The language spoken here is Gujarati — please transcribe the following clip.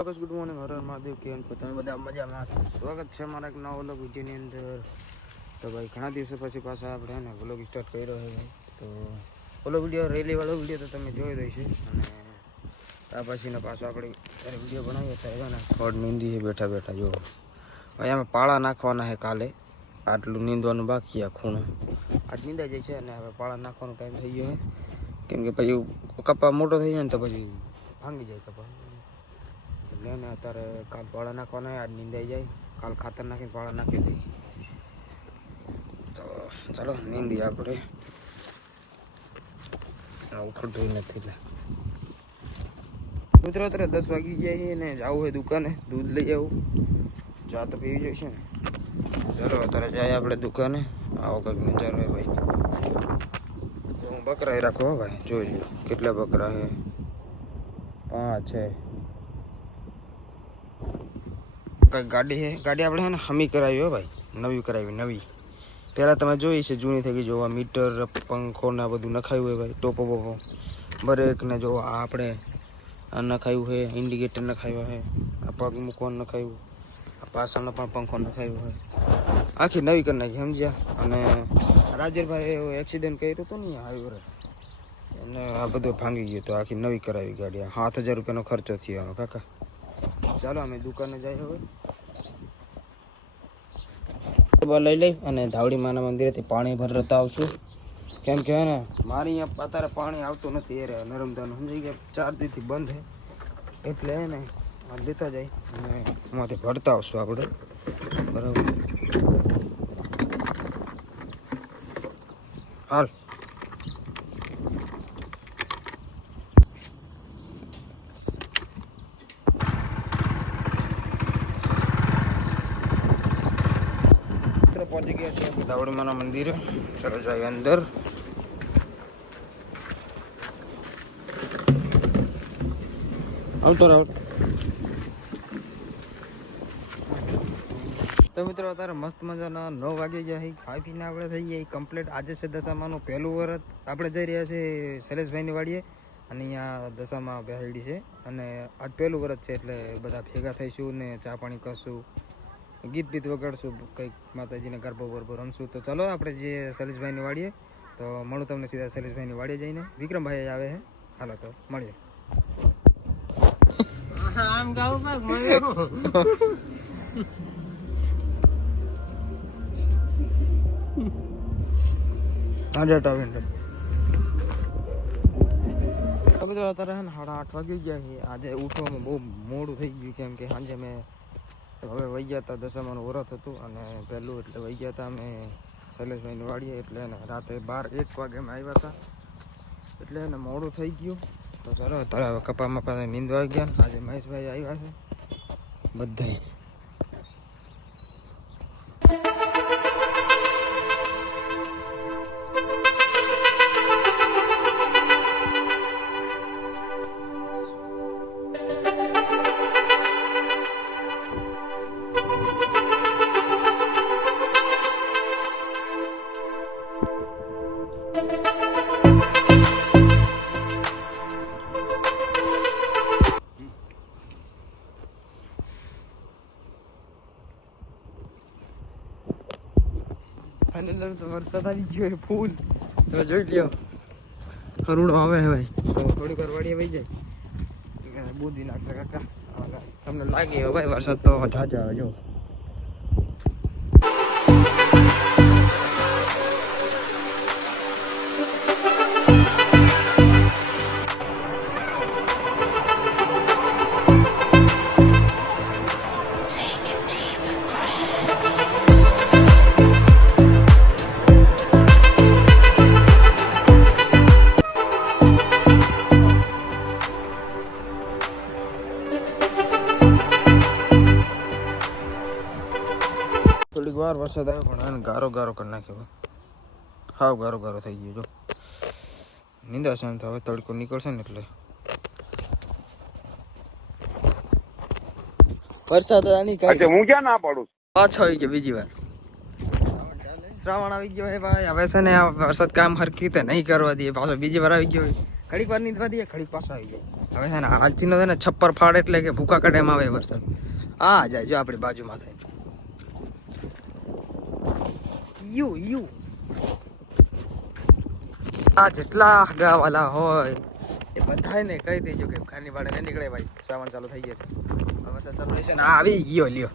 ગુડ મોર્નિંગ હર મહાદેવ. કેમ છો તમે બધા? મજામાં? સ્વાગત છે મારા એક નવા વ્લોગ વિડીયોની અંદર. તો ભાઈ ઘણા દિવસો પછી પાછા આપણે ને વ્લોગ સ્ટાર્ટ કર્યો છે ભાઈ. તો ઓલો વિડીયો રેલીવાળો વિડીયો તો તમે જોઈ રહી છે. અને ત્યાર પછીનો પાછો આપણે વિડીયો બનાવીએ ત્યારે ને ખોડ નીંદી છે બેઠા બેઠા. જો ભાઈ અમે પાળા નાખવાના છે કાલે. આટલું નીંદવાનું બાકી આ ખૂણું આજ નીંદાઈ જાય છે. અને હવે પાળા નાખવાનો ટાઈમ થઈ ગયો છે. કેમ કે પછી કપા મોટો થઈ જાય ને તો પછી ભાંગી જાય કપા. એટલે ને અત્યારે કાલ પાળા નાખવાના આજ નીંદાઈ જાય. કાલ ખાતર નાખીને પાળા નાખી દઈએ. તો ચાલો નીંદી આપણે. ઉખડતું નથી મિત્રો. અત્યારે 10 વાગી ગયા છે ને જવું હોય દુકાને દૂધ લઈ આવું. ચા તો પીવી જશે ને. ચાલો અત્યારે જાય આપણે દુકાને. આવો કંઈક નજારો હોય ભાઈ. હું બકરા રાખો ભાઈ. જોઈ લો કેટલા બકરા છે. 5 છે. કઈ ગાડી છે. ગાડી આપણે છે ને હમી કરાવી હો ભાઈ. નવી કરાવી નવી. પહેલાં તમે જોઈ છે જૂની થઈ ગઈ. જોવા મીટર પંખો ને આ બધું નખાયું હોય ભાઈ. ટોપો બોપો બ્રેક ને જો આપણે આ નખાયું છે. ઇન્ડિકેટર નખાવ્યા છે. આ પગ મૂકવાનું નખાયું. આ પાછળનો પણ પંખો નખાવ્યો હોય. આખી નવી કરી નાખી સમજ્યા. અને રાજરભાઈ એવો એક્સિડન્ટ કર્યો હતો ને હાઈવે અને આ બધું ભાંગી ગયું. તો આખી નવી કરાવી ગાડી. 7000 રૂપિયાનો ખર્ચો થયો કાકા. ચાલો અમે દુકાને જઈએ હવે. લઈ લઈ અને ધાવડી માના મંદિરેથી પાણી ભરતા આવશું. કેમ કે ને મારી અહીંયા અત્યારે પાણી આવતું નથી. એ નર્મદાનું સમજી ગયા 4 દીથી બંધ છે. એટલે ને લેતા જાય અને એમાંથી ભરતા આવશું આપણે. બરાબર હાલ. પહોંચી ગયા છીએ ધાવડીમાના મંદિરે. ચાલો જાય અંદર. આવતો રાવ. તો મિત્રો અત્યારે મસ્ત મજાના 9 વાગી ગયા. ખાઈ પીને આપણે થઈ ગયા કમ્પ્લીટ. આજે છે દશામાનું પહેલું વ્રત. આપણે જઈ રહ્યા છીએ શૈલેષભાઈની વાડીએ. અને અહીંયા દશામાં બેહાડી છે. અને આજ પહેલું વ્રત છે એટલે બધા ભેગા થઈશું ને ચા પાણી કરશું. ગીત બીત વગાડશું. કંઈક માતાજીને ગરબો બરબો રમશું. તો ચલો આપણે જે શૈલેષભાઈની વાડીએ. તો મળું તમને સીધા શૈલેષભાઈની વાડીએ જઈને. વિક્રમભાઈ આવે છે. હાલો તો મળીએ. આમ ગાવું અત્યારે છે ને 8:30 વાગી ગયા છે. આજે ઉઠવામાં બહુ મોડું થઈ ગયું. કેમ કે સાંજે મેં હવે વહી ગયા હતા. દશામાનું વ્રત હતું અને પહેલું એટલે વહી ગયા હતા અમે શૈલેષભાઈની વાડીએ. એટલે એને રાતે 12-1 વાગે અમે આવ્યા હતા. એટલે એને મોડું થઈ ગયું. તો ચાલો અત્યારે હવે કપામાં પાસે નીંદવા આવી ગયા. આજે મહેશભાઈ આવ્યા છે બધા. ફાઇનલ તો વરસાદ આવી ગયો ફૂલ. તમે જોઈ લ્યો હરુડો આવે છે ભાઈ. તો થોડીક વાર વાડીએ વહી જાય. બુદ્ધિ નાખશે કાકા. તમને લાગે ભાઈ વરસાદ તો જાજા આવે. જો થોડીક વાર વરસાદ આવ્યો પણ એને ગારો ગારો કરી નાખ્યો. હાવ ગારો ગારો થઈ ગયો. જો નીંદાશે એમ તો હવે તડકો નીકળશે ને એટલે. વરસાદ આની કાંઈ હું ક્યાં ના પાડું. પાછો આવી ગયો બીજી વાર. શ્રાવણ આવી ગયો હે ભાઈ. હવે છે ને આ વરસાદ કામ હરખી રીતે નહીં કરવા દે. પાછો બીજી વાર આવી ગયો. ઘડીક વાર નીંદવા દે ઘડીક પાછો આવી જાય. હવે છે ને આલચીનો છે ને છપ્પર ફાડ એટલે કે ભૂકા કાઢેમાં આવે વરસાદ. આ જાય જો આપણી બાજુમાં થાય યુ આ જેટલા ગાવાલા હોય એ બધાને કહી દેજો કે ખાની વાળે ને નીકળે ભાઈ, શ્રાવણ ચાલુ થઈ ગયા છે, વરસાદ ચાલુ રહેશે ને આવી ગયો લ્યો.